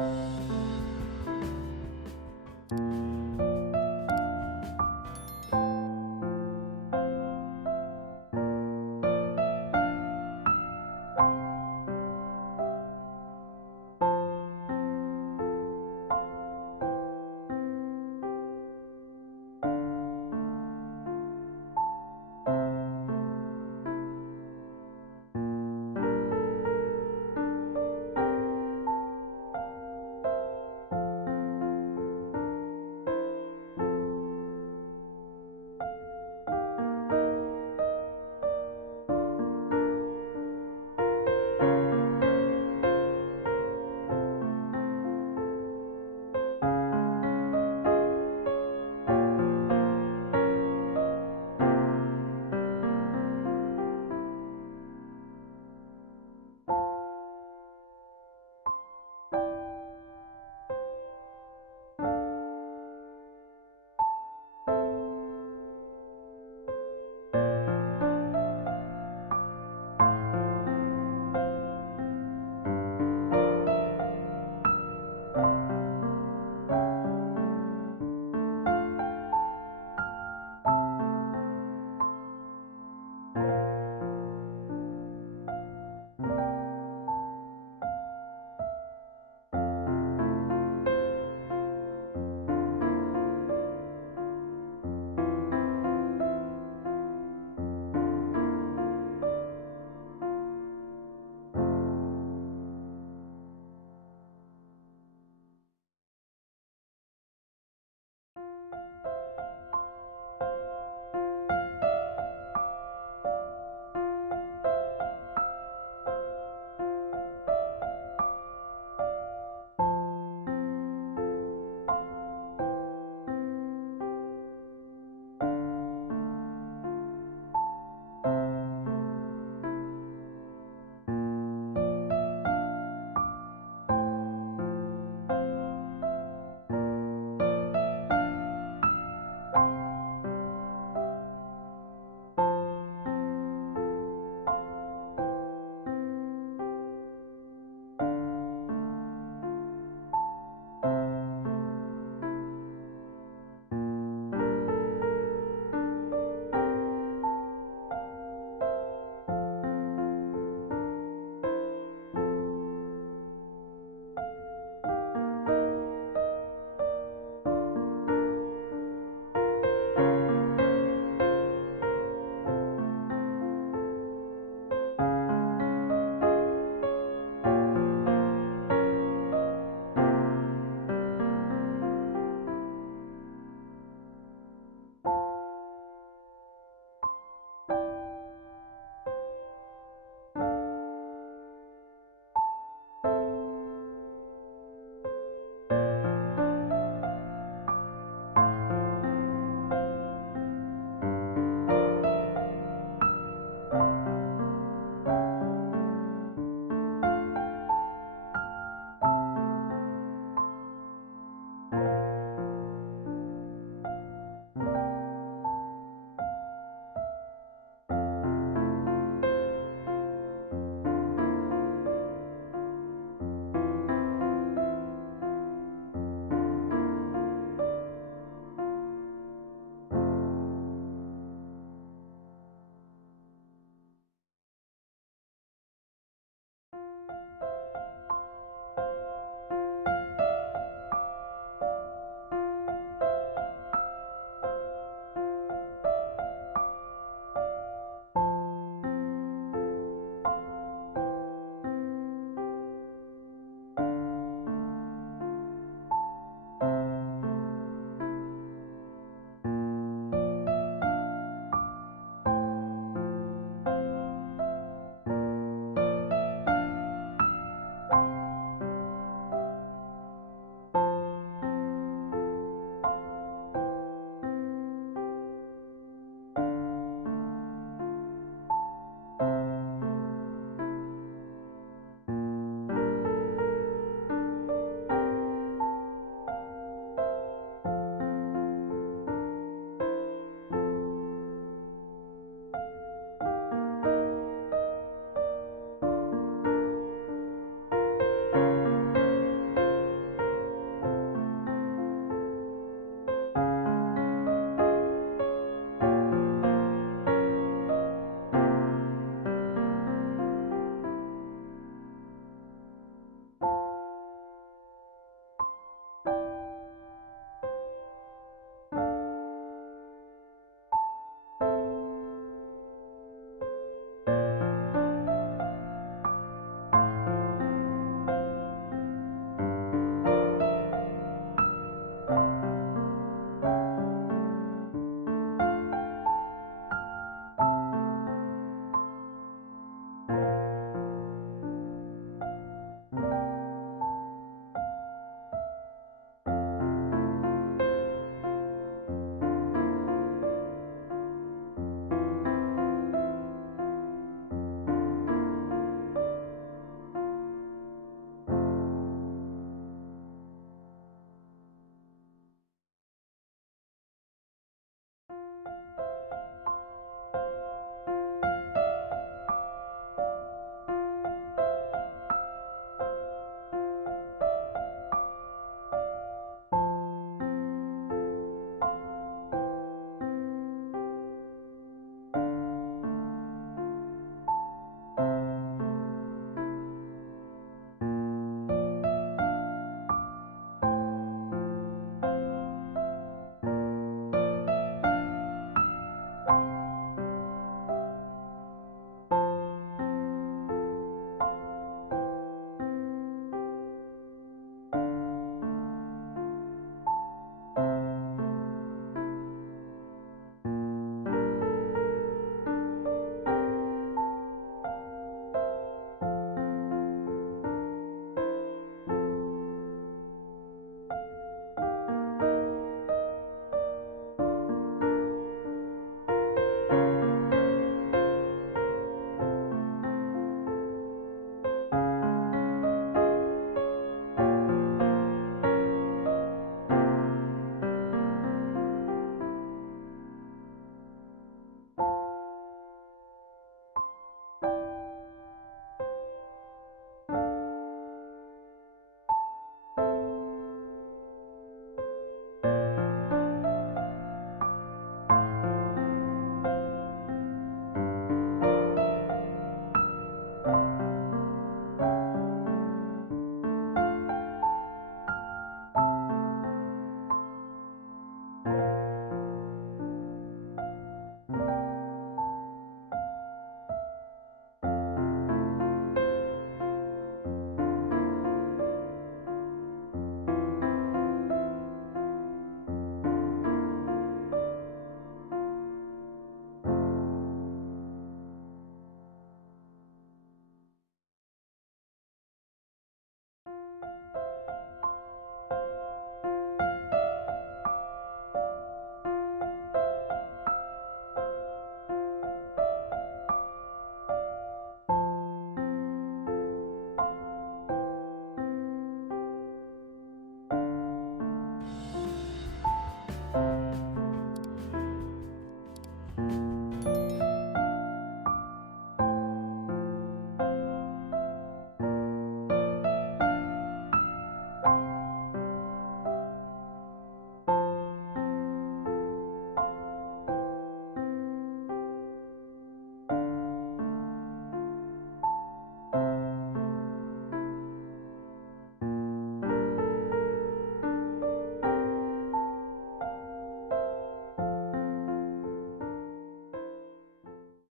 Thank uh... you.